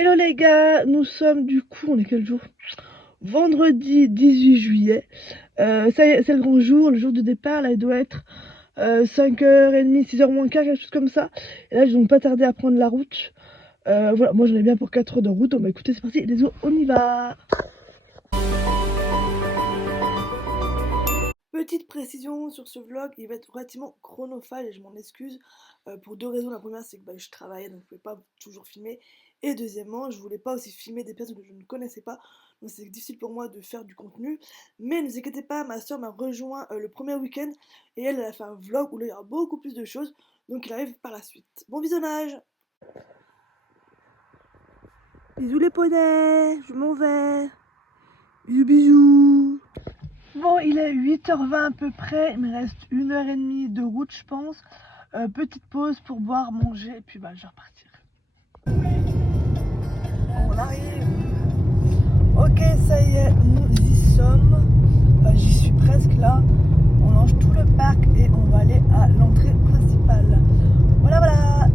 Hello les gars, nous sommes du coup, on est quel jour? Vendredi 18 juillet. Ça y est, c'est le grand jour, le jour du départ. Là, il doit être 5h30, 6h moins quart, quelque chose comme ça. Et là, je vais donc pas tarder à prendre la route. Voilà, moi j'en ai bien pour 4 heures de route. Donc bah écoutez, c'est parti, les autres, on y va. Petite précision sur ce vlog, il va être relativement chronophage et je m'en excuse pour deux raisons. La première, c'est que je travaillais donc je ne pouvais pas toujours filmer. Et deuxièmement, je voulais pas aussi filmer des personnes que je ne connaissais pas. Donc c'est difficile pour moi de faire du contenu. Mais ne vous inquiétez pas, ma soeur m'a rejoint le premier week-end et elle a fait un vlog où là, il y aura beaucoup plus de choses. Donc il arrive par la suite. Bon visionnage! Bisous les poneys, je m'en vais. Bisous bisous. Bon, il est 8h20 à peu près, il me reste 1h30 de route je pense. Petite pause pour boire, manger et puis bah je vais repartir. On arrive. Ok, ça y est, nous y sommes. Bah, j'y suis presque là. On longe tout le parc et on va aller à l'entrée principale. Voilà, voilà.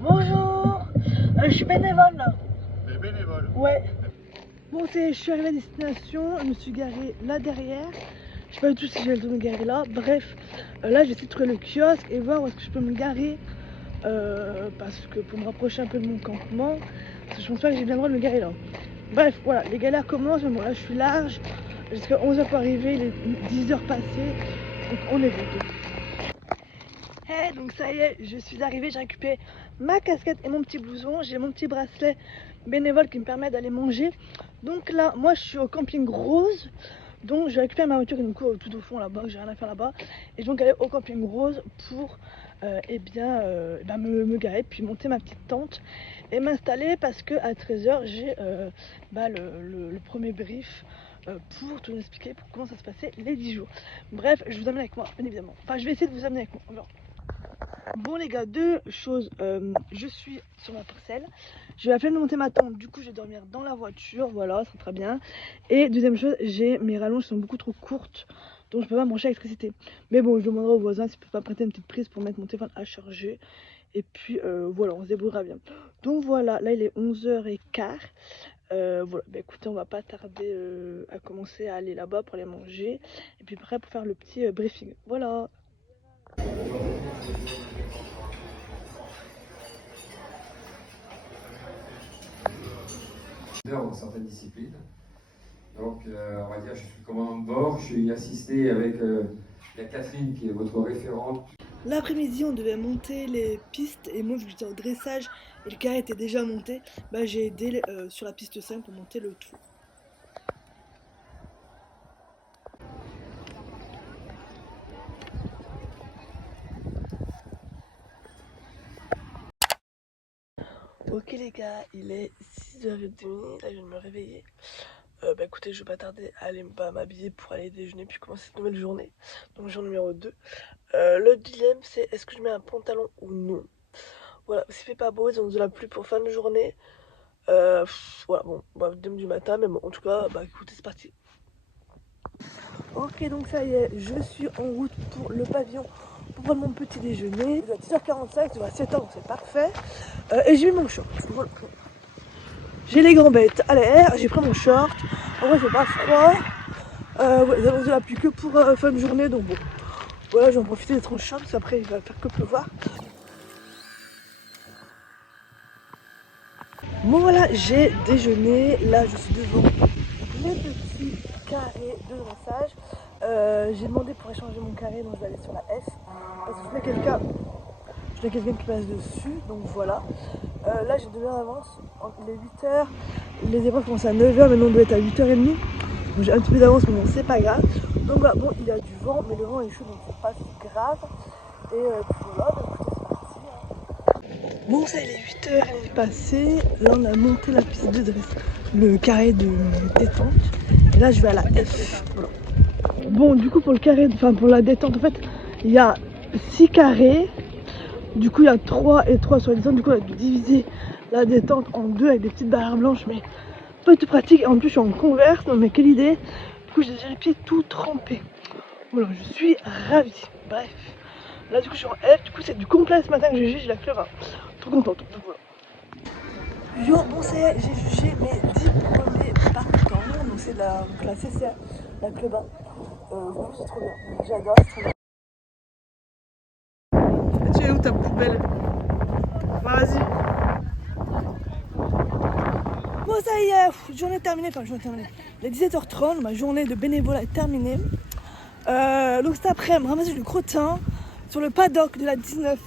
Bonjour, je suis bénévole. T'es bénévole? Ouais. Bon, je suis arrivée à destination, je me suis garée là derrière. Je sais pas du tout si je vais le me garer là. Bref, là j'essaie de trouver le kiosque et voir où est-ce que je peux me garer. Parce que pour me rapprocher un peu de mon campement, parce que je pense pas que j'ai bien le droit de me garer là. Bref, voilà, les galères commencent, mais bon là je suis large. Jusqu'à 11h pour arriver, il est 10h passées, donc on est bon. Hey, donc ça y est, je suis arrivée, j'ai récupéré ma casquette et mon petit blouson, j'ai mon petit bracelet bénévole qui me permet d'aller manger. Donc là, moi je suis au camping Rose, donc je récupère ma voiture qui est donc tout au fond là-bas, j'ai rien à faire là-bas. Et je vais donc aller au camping Rose pour me garer, puis monter ma petite tente et m'installer parce que à 13h j'ai le premier brief pour tout expliquer pour comment ça se passait les 10 jours. Bref, je vous amène avec moi, bien évidemment. Enfin, je vais essayer de vous amener avec moi. On verra. Bon les gars, deux choses, je suis sur ma parcelle, je vais à peine monter ma tente, du coup je vais dormir dans la voiture, voilà, ça sera très bien. Et deuxième chose, mes rallonges sont beaucoup trop courtes, donc je peux pas brancher l'électricité. Mais bon, je demanderai au voisin s'il peut pas prêter une petite prise pour mettre mon téléphone à charger. Et puis voilà, on se débrouillera bien. Donc voilà, là il est 11h15. Voilà, bah écoutez, on va pas tarder à commencer à aller là-bas pour aller manger. Et puis après pour faire le petit briefing, voilà. Dans certaines disciplines. Donc, on va dire, je suis commandant de bord, je suis assisté avec la Catherine qui est votre référente. L'après-midi, on devait monter les pistes et moi, vu que j'étais en dressage et le carré était déjà monté, bah, j'ai aidé sur la piste 5 pour monter le tour. Ok les gars, il est 6h30, là je viens de me réveiller. Écoutez, je vais pas tarder à aller m'habiller pour aller déjeuner puis commencer cette nouvelle journée. Donc jour numéro 2. Le dilemme c'est est-ce que je mets un pantalon ou non. Voilà, s'il fait pas beau, ils ont de la pluie pour fin de journée. Voilà, bon, demain du matin, mais bon, en tout cas, écoutez, c'est parti. Ok, donc ça y est, je suis en route pour le pavillon pour prendre mon petit déjeuner. Il est à 10h45, tu vois, 7 ans, c'est parfait. Et j'ai mis mon short. Voilà. J'ai les gambettes à l'air, j'ai pris mon short. En vrai, c'est pas froid. Ouais, ils annoncent de la pluie que pour fin de journée, donc bon. Voilà, j'ai en profité d'être en short parce qu'après, il va faire que pleuvoir. Bon, voilà, j'ai déjeuné. Là, je suis devant les petits carrés de dressage. J'ai demandé pour échanger mon carré, donc je vais aller sur la S parce que je voulais quelqu'un qui passe dessus, donc voilà. Là j'ai 2 heures d'avance, il est 8h, les épreuves commencent à 9h, maintenant on doit être à 8h30, donc j'ai un petit peu d'avance mais bon c'est pas grave. Donc voilà, bon il y a du vent, mais le vent est chaud donc c'est pas si grave. Et puis voilà, écoutez c'est parti. Bon ça il est 8h passé, là on a monté la piste de dress, le carré de détente, et là je vais à la F, voilà. Bon du coup pour le carré, enfin pour la détente en fait, il y a 6 carrés. Du coup il y a 3 et 3 sur les descentes, du coup on a dû diviser la détente en 2 avec des petites barrières blanches, mais pas tout pratique. Et en plus je suis en Converse, non mais quelle idée. Du coup j'ai déjà les pieds tout trempés. Voilà, je suis ravie. Bref, là du coup je suis en F, du coup c'est du complet ce matin que j'ai la fleur. Trop contente, donc voilà. Yo, bon ça y est, j'ai jugé mes 10 premiers partants. Donc c'est la CCA, la Club A. Vraiment c'est trop bien. J'adore, c'est trop bien. Tu es où ta poubelle? Vas-y. Bon ça y est, journée terminée, enfin journée terminée. Il est 17h30, ma journée de bénévolat est terminée. Donc cet après-midi, ramasser le crottin sur le paddock de la 19.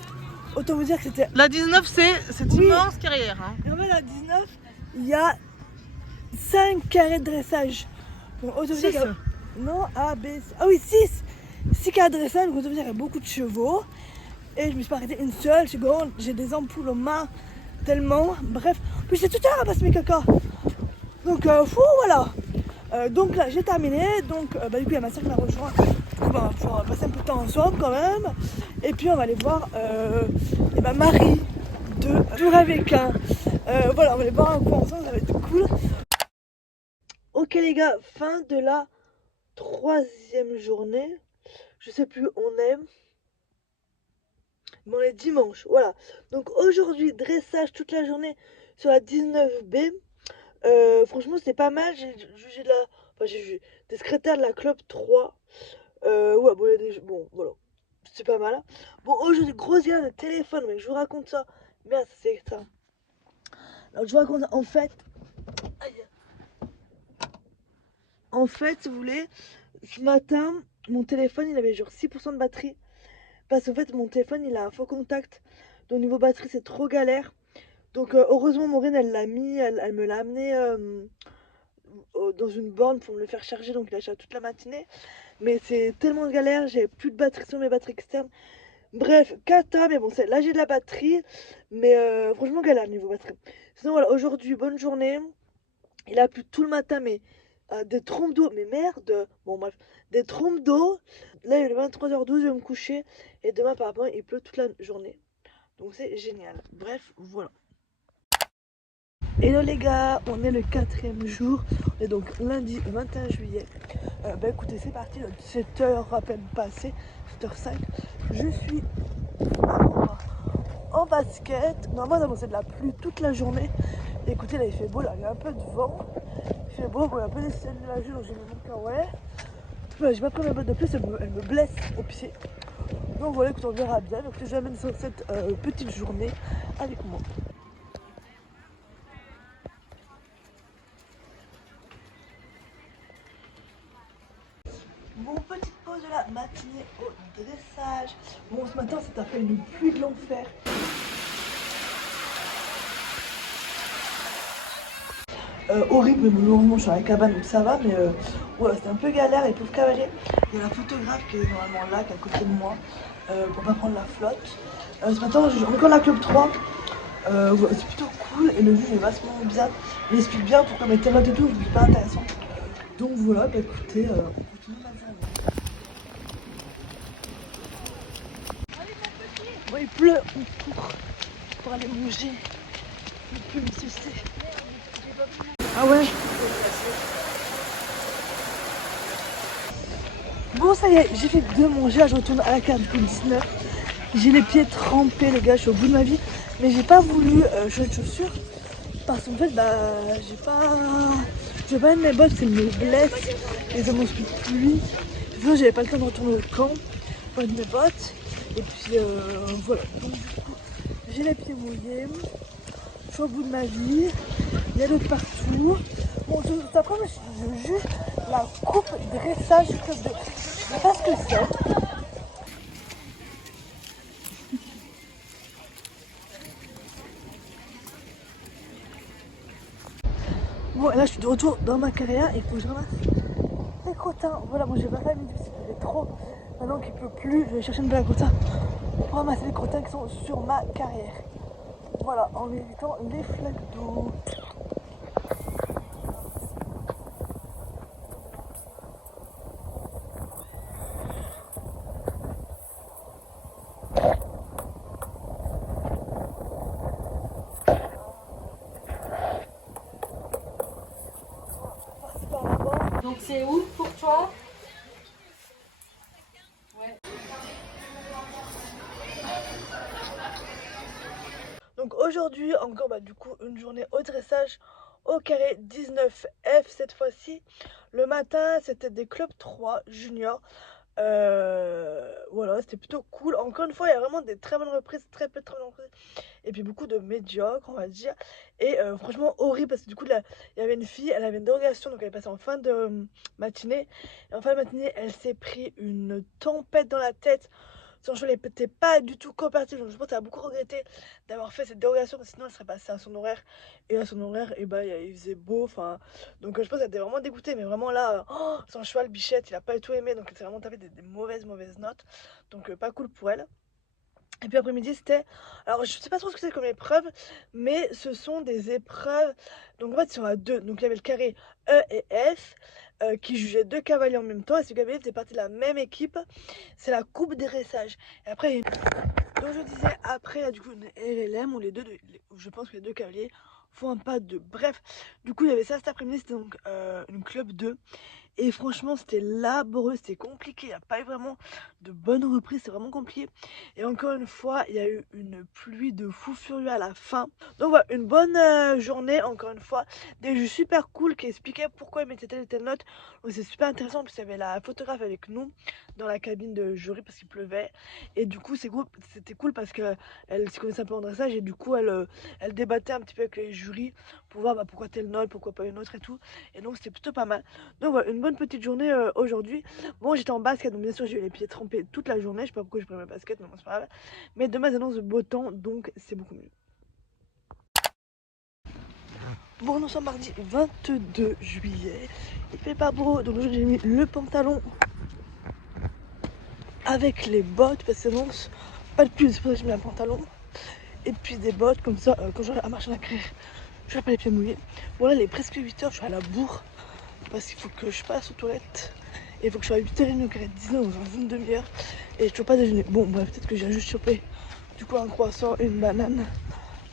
Autant vous dire que c'était... La 19 c'est cette immense carrière. Hein. Et en fait la 19, il y a 5 carrés de dressage. Donc autant vous dire qu'il y a... Non, A, B, C... Ah oui, 6 carrés de dressage, donc autant vous dire qu'il y a beaucoup de chevaux. Et je me suis pas arrêtée une seule seconde, j'ai des ampoules aux mains, tellement... Bref, puis j'étais tout à l'heure à passer mes cacas. Donc fou, voilà. Donc là j'ai terminé, donc du coup il y a ma soeur qui m'a rejoint, du coup on va pouvoir passer un peu de temps ensemble quand même, et puis on va aller voir Marie de Tour avec un, voilà on va aller voir un coup ensemble, ça va être cool. Ok les gars, fin de la 3e journée, je sais plus où on est, mais on est dimanche, voilà. Donc aujourd'hui dressage toute la journée sur la 19B. Franchement c'était pas mal, j'ai jugé des secrétaires de la club 3. Ouais bon, bon voilà, c'est pas mal. Bon aujourd'hui grosse galère de téléphone, mais je vous raconte ça. Merde c'est ça. Alors je vous raconte ça. En fait si vous voulez, ce matin mon téléphone il avait genre 6% de batterie. Parce qu'en fait mon téléphone il a un faux contact. Donc niveau batterie c'est trop galère. Donc heureusement Maureen elle l'a mis, elle me l'a amené dans une borne pour me le faire charger, donc il a chargé toute la matinée. Mais c'est tellement de galère, j'ai plus de batterie sur mes batteries externes. Bref, cata, mais bon, là j'ai de la batterie, mais franchement galère niveau batterie. Sinon voilà, aujourd'hui, bonne journée. Il a plu tout le matin, mais des trompes d'eau, mais merde. Bon bref, des trompes d'eau. Là il est 23h12, je vais me coucher. Et demain par rapport, il pleut toute la journée. Donc c'est génial. Bref, voilà. Hello les gars, on est le 4e jour, on est donc lundi 21 juillet. Bah écoutez, c'est parti, 7h à peine passé, 7h05. Je suis en basket. Normalement, c'est de la pluie toute la journée. Et écoutez, là il fait beau, là il y a un peu de vent. Il fait beau, il y a un peu des ciels nuageux, donc j'ai mis mon kawaii. J'ai pas pris ma botte de pluie, elle me blesse au pied. Donc voilà, écoutez, on verra bien. Donc je vous amène sur cette petite journée avec moi. Bon, petite pause de la matinée au dressage. Bon, ce matin, c'est après une pluie de l'enfer. Horrible, mais bon, heureusement, je suis à la cabane, donc ça va. Mais voilà, c'était un peu galère, les pauvres cavaliers. Il y a la photographe qui est normalement là, qui est à côté de moi, pour pas prendre la flotte. Ce matin, j'ai encore la club 3. Voilà, c'est plutôt cool. Et le juge est vachement bien. Il explique bien pourquoi mettre tes notes et tout, c'est pas intéressant. Donc voilà, bah écoutez, on continue la journée. Bon, il pleut, on court pour aller manger. Il pleut, mais c'est. Ah ouais. Bon, ça y est, j'ai fait de manger. Là, je retourne à la carte du 19. J'ai les pieds trempés, les gars, je suis au bout de ma vie. Mais j'ai pas voulu changer de chaussures. Parce qu'en fait, j'ai pas mettre mes bottes, c'est me blesse. Et ça mange plus de pluie. Sinon, j'avais pas le temps de retourner au camp pour mettre mes bottes. Et puis voilà. Donc, du coup, j'ai les pieds mouillés. Je suis au bout de ma vie. Il y a d'autres partout. Bon, après, je juge la coupe dressage club 2. Je sais pas ce que c'est. Bon, là, je suis de retour dans ma carrière et il faut que je ramasse les crottins. Voilà, moi j'ai pas fait midi parce qu'il pleuvait trop. Maintenant qu'il pleut plus, je vais chercher une blague crottins pour ramasser les crottins qui sont sur ma carrière. Voilà, en évitant les flaques d'eau. Donc c'est où pour toi? Donc aujourd'hui, Aujourd'hui encore du coup une journée au dressage au carré 19F cette fois-ci. Le matin c'était des clubs 3 juniors. Voilà, c'était plutôt cool. Encore une fois, il y a vraiment des très bonnes reprises, très peu de très bonnes reprises. Et puis beaucoup de médiocres, on va dire. Et franchement, horrible parce que du coup, là, il y avait une fille, elle avait une dérogation, donc elle est passée en fin de matinée. Et en fin de matinée, elle s'est pris une tempête dans la tête. Son cheval n'était pas du tout coopératif, donc je pense qu'elle a beaucoup regretté d'avoir fait cette dérogation, parce que sinon elle serait passée à son horaire. Et à son horaire, et il faisait beau, enfin. Donc je pense qu'elle était vraiment dégoûtée, mais vraiment là, son cheval Bichette, il a pas du tout aimé, donc elle s'est vraiment tapé des mauvaises notes. Donc pas cool pour elle. Et puis après-midi, c'était. Alors, je sais pas trop ce que c'est comme épreuve, mais ce sont des épreuves. Donc, en fait, ils sont à deux. Donc, il y avait le carré E et F qui jugeaient deux cavaliers en même temps. Et ce cavalier faisait partie de la même équipe. C'est la coupe des dressage. Et après, donc, je disais, après, il y a du coup une RLM où je pense que les deux cavaliers font un pas de. Bref, du coup, il y avait ça cet après-midi. C'était donc une club 2. Et franchement, c'était laborieux, c'était compliqué. Il n'y a pas eu vraiment de bonne reprise, c'est vraiment compliqué. Et encore une fois, il y a eu une pluie de fou furieux à la fin. Donc voilà, une bonne journée, encore une fois. Des jeux super cool qui expliquaient pourquoi ils mettaient telle et telle note. Donc c'est super intéressant, en plus il y avait la photographe avec nous dans la cabine de jury parce qu'il pleuvait. Et du coup, c'était cool parce qu'elle se connaissait un peu en dressage et du coup, elle débattait un petit peu avec les jurys pour voir pourquoi telle note, pourquoi pas une autre et tout. Et donc c'était plutôt pas mal. Donc voilà, une bonne petite journée aujourd'hui. Bon, j'étais en basket, donc bien sûr j'ai eu les pieds trempés toute la journée. Je sais pas pourquoi j'ai pris mes baskets, mais bon, c'est pas grave. Mais demain, ils annoncent de beau temps, donc c'est beaucoup mieux. Bon, nous sommes mardi 22 juillet. Il fait pas beau, donc aujourd'hui j'ai mis le pantalon avec les bottes parce que sinon, pas de pluie, c'est pour ça que j'ai mis un pantalon. Et puis des bottes, comme ça, quand j'aurai à marcher à la craie, je n'ai pas les pieds mouillés. Bon, là, il est presque 8h, je suis à la bourre parce qu'il faut que je passe aux toilettes. Et il faut que je sois à 8h30 au carré 19 dans une demi-heure. Et je ne peux pas déjeuner. Bon, bref, peut-être que j'ai juste chopé du coup un croissant et une banane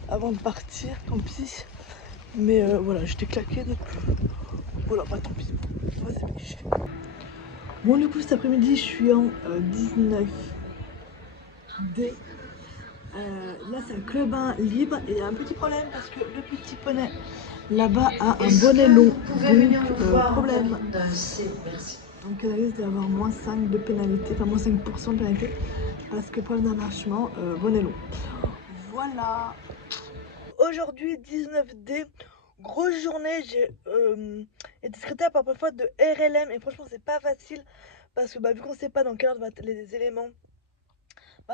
avant de partir, tant pis. Mais voilà, j'étais claquée donc voilà, bah tant pis. Vas-y, bon, du coup, cet après-midi, je suis en 19D. Là, c'est un club 1 libre et il y a un petit problème parce que le petit poney là-bas a un bonnet long. Donc, problème. Donc, elle risque d'avoir moins 5 de pénalité, enfin moins 5% de pénalité parce que problème d'arrachement, bonnet long. Voilà. Aujourd'hui, 19D, grosse journée. J'ai été secrétaire par première fois de RLM et franchement, c'est pas facile parce que vu qu'on sait pas dans quel ordre les éléments.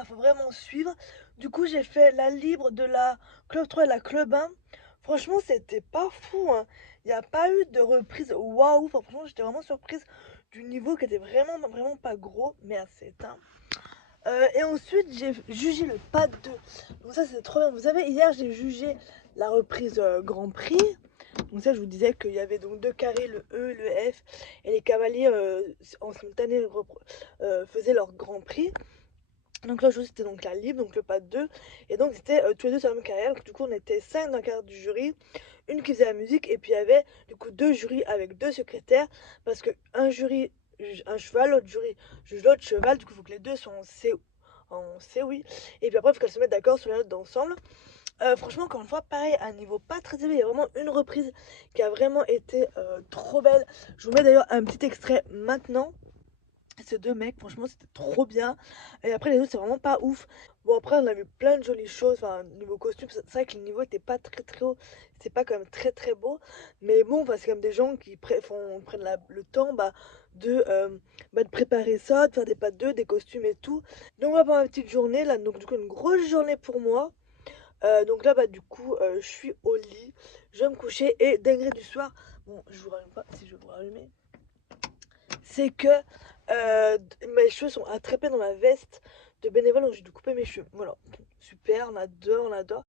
Faut vraiment suivre. Du coup, j'ai fait la libre de la club 3 et la club 1. Franchement, c'était pas fou, hein. Il n'y a pas eu de reprise waouh. Enfin, franchement, j'étais vraiment surprise du niveau qui était vraiment pas gros, mais assez éteint. Et ensuite, j'ai jugé le pas 2. Donc ça, c'est trop bien. Vous savez, hier, j'ai jugé la reprise Grand Prix. Donc ça, je vous disais qu'il y avait donc deux carrés, le E, le F. Et les cavaliers en simultané faisaient leur Grand Prix. Donc là aujourd'hui c'était donc la libre, donc le pas de 2. Et donc c'était tous les deux sur la même carrière. Donc, du coup on était 5 dans le cadre du jury. Une qui faisait la musique et puis il y avait du coup 2 jurys avec 2 secrétaires. Parce que un jury juge un cheval, l'autre jury juge l'autre cheval. Du coup il faut que les deux soient en C, oui. Et puis après il faut qu'elles se mettent d'accord sur les notes d'ensemble. Franchement encore une fois pareil, à un niveau pas très élevé. Il y a vraiment une reprise qui a vraiment été trop belle. Je vous mets d'ailleurs un petit extrait maintenant. Ces deux mecs, franchement, c'était trop bien. Et après, les autres, c'est vraiment pas ouf. Bon, après, on a vu plein de jolies choses. Enfin, niveau costume, c'est vrai que le niveau était pas très haut. C'est pas quand même très beau. Mais bon, c'est quand même des gens qui prennent le temps de préparer ça, de faire des pas de deux, des costumes et tout. Donc, on va avoir une petite journée là. Donc, du coup, une grosse journée pour moi. Donc là, du coup, je suis au lit. Je vais me coucher. Et dinguerie du soir, bon, je vous rallume pas si je vais vous rallumer. C'est que mes cheveux sont attrapés dans ma veste de bénévole, donc j'ai dû couper mes cheveux. Voilà, super, on adore.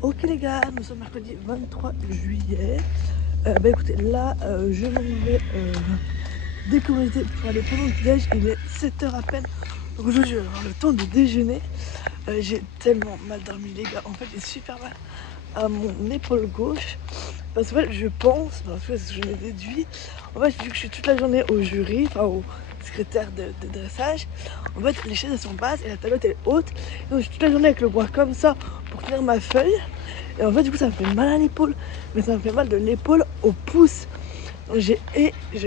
Ok les gars, nous sommes mercredi 23 juillet. Écoutez, là je m'en vais décommencer pour aller prendre mon petit-déj. Il est 7h à peine, donc aujourd'hui je vais avoir le temps de déjeuner. J'ai tellement mal dormi les gars, en fait j'ai super mal à mon épaule gauche. Parce que je pense, parce que je l'ai déduit, en fait vu que je suis toute la journée au jury, enfin secrétaire de dressage. En fait, les chaises elles sont basses et la tablette elle est haute. Donc je suis toute la journée avec le bras comme ça pour tenir ma feuille. Et en fait, du coup, ça me fait mal à l'épaule. Mais ça me fait mal de l'épaule au pouce. Donc j'ai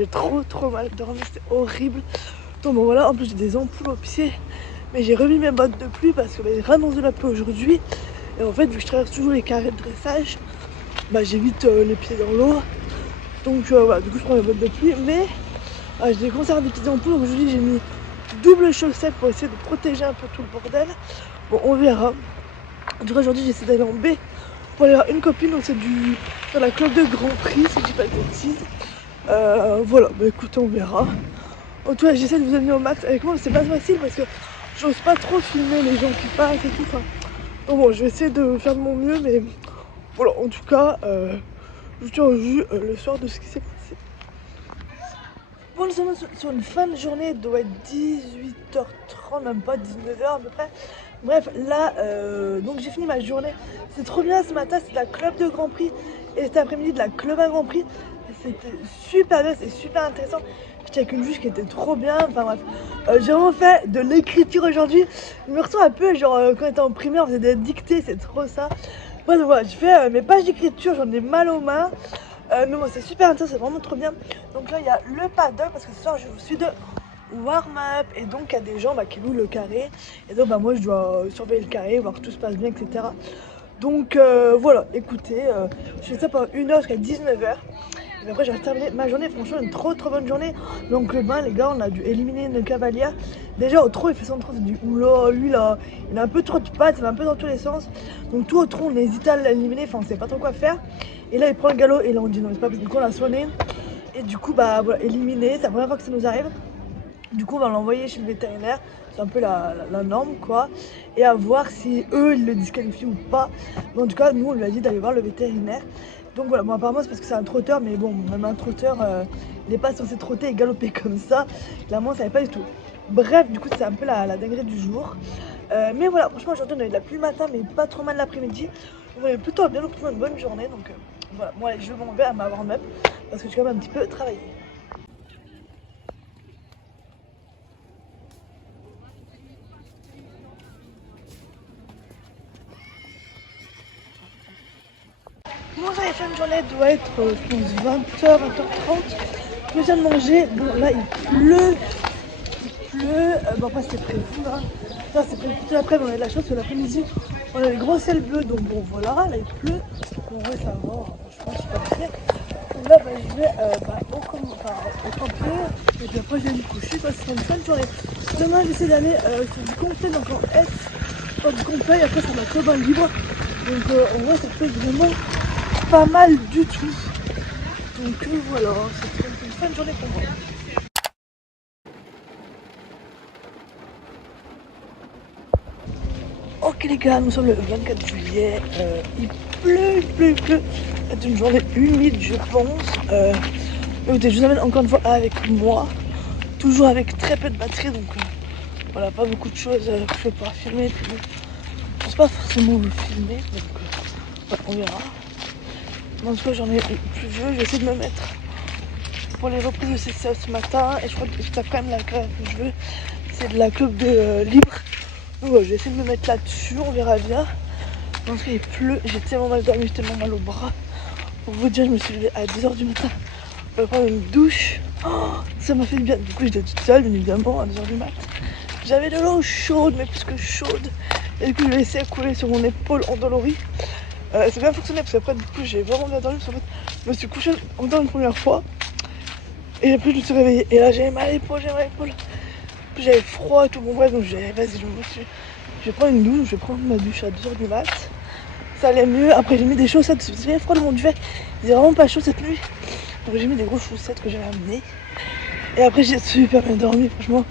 trop mal dormi, c'était horrible. Donc bon voilà, en plus j'ai des ampoules aux pieds. Mais j'ai remis mes bottes de pluie parce que j'ai ranoncé la pluie aujourd'hui. Et en fait, vu que je traverse toujours les carrés de dressage, bah j'évite les pieds dans l'eau. Donc voilà, du coup je prends mes bottes de pluie. Mais j'ai conservé des petites ampoules. Donc aujourd'hui j'ai mis double chaussette pour essayer de protéger un peu tout le bordel. Bon, on verra. En tout cas aujourd'hui j'essaie d'aller en baie pour aller voir une copine. Donc c'est sur la club de Grand Prix, si je dis pas de bêtises. Voilà, bah écoutez, on verra. En tout cas, j'essaie de vous amener au max avec moi, mais c'est pas facile parce que j'ose pas trop filmer les gens qui passent et tout. Enfin, donc bon, je vais essayer de faire de mon mieux, mais voilà, en tout cas, je tiens au jus le soir de ce qui s'est passé. Bon, nous sommes sur une fin de journée, il doit être 18h30, même pas 19h à peu près. Bref, là, donc j'ai fini ma journée. C'est trop bien ce matin, c'est de la club de Grand Prix et cet après-midi de la club à Grand Prix. C'était super bien, c'est super intéressant. J'étais avec une juge qui était trop bien. Enfin bref, j'ai vraiment fait de l'écriture aujourd'hui. Je me ressens un peu genre quand on était en primaire, on faisait des dictées, c'est trop ça. Bref, voilà, je fais mes pages d'écriture, j'en ai mal aux mains. Mais bon, c'est super intéressant, c'est vraiment trop bien. Donc là, il y a le paddock parce que ce soir, je suis de warm-up. Et donc, il y a des gens qui louent le carré. Et donc, moi, je dois surveiller le carré, voir que tout se passe bien, etc. Donc voilà, écoutez, je fais ça pendant 1h jusqu'à 19h. Et après j'ai terminé ma journée, franchement une trop bonne journée. Donc le bain les gars, on a dû éliminer une cavalière. Déjà au trot il fait son trot, c'est du oula, lui là, il a un peu trop de pattes, il va un peu dans tous les sens. Donc tout au trot on hésite à l'éliminer, enfin on sait pas trop quoi faire. Et là il prend le galop et là on dit non c'est pas possible, du coup on l'a sonné. Et du coup bah voilà, éliminé, c'est la première fois que ça nous arrive. Du coup on va l'envoyer chez le vétérinaire, c'est un peu la norme quoi. Et à voir si eux ils le disqualifient ou pas. Mais en tout cas nous on lui a dit d'aller voir le vétérinaire. Donc voilà, bon apparemment c'est parce que c'est un trotteur, mais bon, même un trotteur, il n'est pas censé trotter et galoper comme ça. Clairement, ça savait pas du tout. Bref, du coup, c'est un peu la dinguerie du jour. Mais voilà, franchement, aujourd'hui, on a eu de la pluie le matin, mais pas trop mal l'après-midi. On est plutôt bien, donc une bonne journée. Donc voilà, moi, je m'en vais à ma warm-up parce que je suis quand même un petit peu travaillé. Moi j'avais fait une journée, doit être je pense 20h, 20h30. Je viens de manger, bon là il pleut, bon après c'était prévu là. Ça c'est prévu tout l'après, mais on a de la chance que l'après-midi on a les gros ciels bleus, donc bon voilà, là il pleut. Bon ouais ça va, franchement je suis pas très. Donc là je vais au camping, et puis après je vais me coucher parce que c'est une fin de journée. Demain j'essaie d'aller sur du complet, donc en S, pas du complet, et après ça m'a club en libre. Donc en vrai ça fait vraiment pas mal du tout. Donc voilà, c'est une fin de journée pour moi. Ok les gars, nous sommes le 24 juillet. Il pleut. C'est une journée humide je pense. Écoutez, je vous amène encore une fois avec moi. Toujours avec très peu de batterie, donc voilà, pas beaucoup de choses que je vais pouvoir filmer. Puis, bon, je pense pas forcément vous filmer, donc voilà, on verra. En tout cas j'en ai plusieurs, je vais essayer de me mettre pour les reprises de ce matin. Et je crois que c'est quand même la crème que je veux, c'est de la club de libre. Donc ouais, je vais essayer de me mettre là-dessus, on verra bien. En tout cas il pleut, j'ai tellement mal dormi, j'ai tellement mal au bras. Pour vous dire, je me suis levée à 10h du matin pour prendre une douche. Oh, ça m'a fait du bien, du coup j'étais toute seule bien évidemment à 2h du mat. J'avais de l'eau chaude, mais plus que chaude. Et du coup je l'ai laissé couler sur mon épaule endolorie. C'est bien fonctionné parce qu'après du coup j'ai vraiment bien dormi parce qu'en fait je me suis couchée en temps une première fois et après je me suis réveillée et là j'avais mal à l'épaule, puis j'avais froid et tout, bon bref donc j'ai vas-y je vais prendre une douche, je vais prendre ma douche à 2h du mat. Ça allait mieux, après j'ai mis des chaussettes, c'est bien froid dans mon duvet, il faisait vraiment pas chaud cette nuit. Donc j'ai mis des grosses chaussettes que j'avais amenées. Et après j'ai super bien dormi, franchement,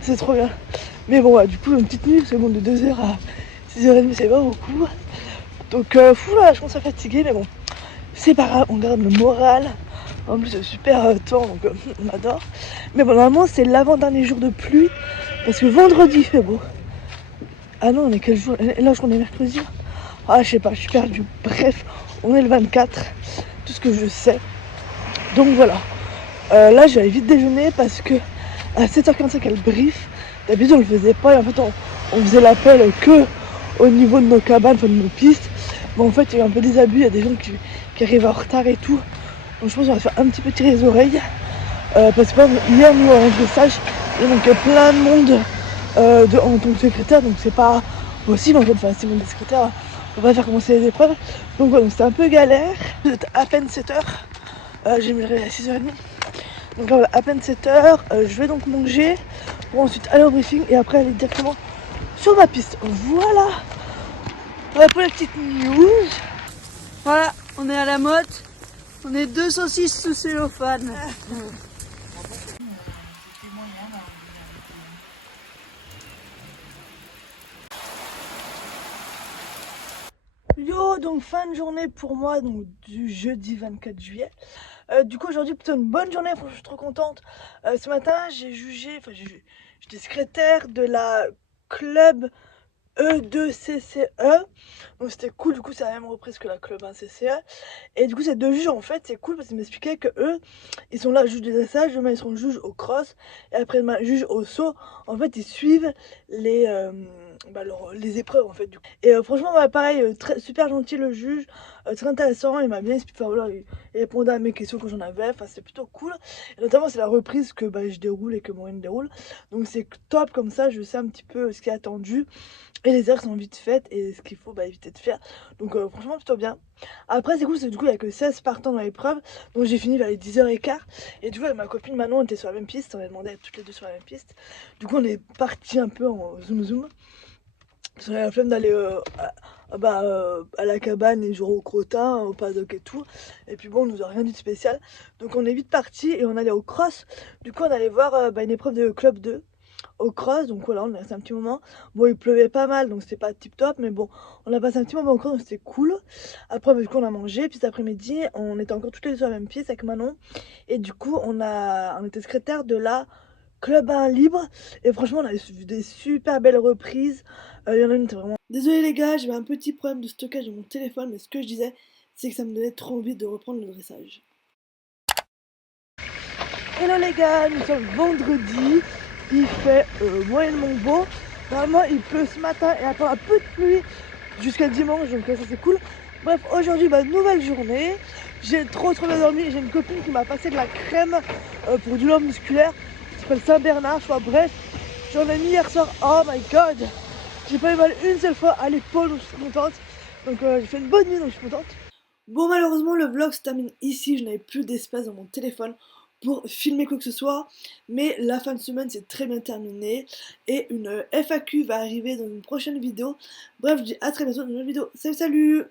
c'est trop bien. Mais bon ouais, du coup une petite nuit, parce que bon de 2h à 6h30 c'est pas beaucoup. Donc fou là, je commence à fatiguer, mais bon, c'est pas grave, on garde le moral. En plus c'est super temps, donc on adore. Mais bon, normalement c'est l'avant-dernier jour de pluie, parce que vendredi il fait beau. Ah non, on est quel jour? Là je crois qu'on est mercredi. Ah je sais pas, je suis perdue. Bref, on est le 24, tout ce que je sais. Donc voilà. Là je vais aller vite déjeuner parce que à 7h45 elle brief. D'habitude on le faisait pas et en fait on faisait l'appel que au niveau de nos cabanes, enfin de nos pistes. Mais en fait il y a eu un peu des abus, il y a des gens qui arrivent en retard et tout. Donc je pense qu'on va se faire un petit peu tirer les oreilles. Parce que hier nous en dressage il manquait plein de monde en tant que secrétaire, donc c'est pas possible en fait, enfin si mon secrétaire on va pas faire commencer les épreuves. Donc voilà, c'était un peu galère. C'était à peine 7h, j'ai mis le réveil à 6h30. Donc là, voilà, à peine 7h, je vais donc manger pour ensuite aller au briefing et après aller directement sur ma piste. Voilà, pour la petite news. Voilà, on est à la motte. On est 2 saucisses sous cellophane. Yo, donc fin de journée pour moi, donc du jeudi 24 juillet. Du coup aujourd'hui plutôt une bonne journée, franchement je suis trop contente. Ce matin j'étais secrétaire de la club E2CCE. Donc c'était cool, du coup c'est la même reprise que la club 1CCE. Et du coup ces deux juges en fait c'est cool parce qu'ils m'expliquaient que eux ils sont là juges des dressage, demain ils seront juges au cross et après demain juges au saut. En fait ils suivent les épreuves en fait du coup. Et franchement pareil, super gentil le juge, très intéressant, il m'a bien expliqué, enfin, voilà, il répondait à mes questions que j'en avais, enfin c'était plutôt cool. Et notamment c'est la reprise que je déroule et que Maureen déroule. Donc c'est top comme ça, je sais un petit peu ce qui est attendu. Et les heures sont vite faites et ce qu'il faut éviter de faire. Donc franchement plutôt bien. Après c'est cool, c'est du coup il n'y a que 16 partants dans l'épreuve. Donc j'ai fini vers les 10h15. Et du coup avec ma copine Manon on était sur la même piste. On a demandé à toutes les deux sur la même piste. Du coup on est parti un peu en zoom. Parce qu'on a la flemme d'aller à la cabane et genre au crottin, au paddock et tout. Et puis bon on nous a rien dit de spécial. Donc on est vite parti et on allait au cross. Du coup on allait voir une épreuve de club 2 au cross, donc voilà, on est resté un petit moment. Bon, il pleuvait pas mal, donc c'était pas tip top, mais bon, on a passé un petit moment au cross, donc c'était cool. Après, du coup, on a mangé, puis cet après-midi, on était encore toutes les deux sur la même pièce avec Manon, et du coup, on était secrétaire de la Club 1 libre, et franchement, on a vu des super belles reprises. Il y en a une, c'était vraiment. Désolé les gars, j'avais un petit problème de stockage de mon téléphone, mais ce que je disais, c'est que ça me donnait trop envie de reprendre le dressage. Hello les gars, nous sommes vendredi. Il fait moyennement beau. Normalement il pleut ce matin et attend un peu de pluie jusqu'à dimanche, donc ça c'est cool. Bref, aujourd'hui nouvelle journée. J'ai trop bien dormi. J'ai une copine qui m'a passé de la crème pour du lombe musculaire. Ça s'appelle Saint-Bernard, je crois. Bref, j'en ai mis hier soir. Oh my god, j'ai pas eu mal une seule fois à l'épaule, donc je suis contente. Donc j'ai fait une bonne nuit, donc je suis contente. Bon, malheureusement le vlog se termine ici. Je n'avais plus d'espace dans mon téléphone pour filmer quoi que ce soit, mais la fin de semaine c'est très bien terminé et une FAQ va arriver dans une prochaine vidéo. Bref, je dis à très bientôt dans une nouvelle vidéo. Salut salut!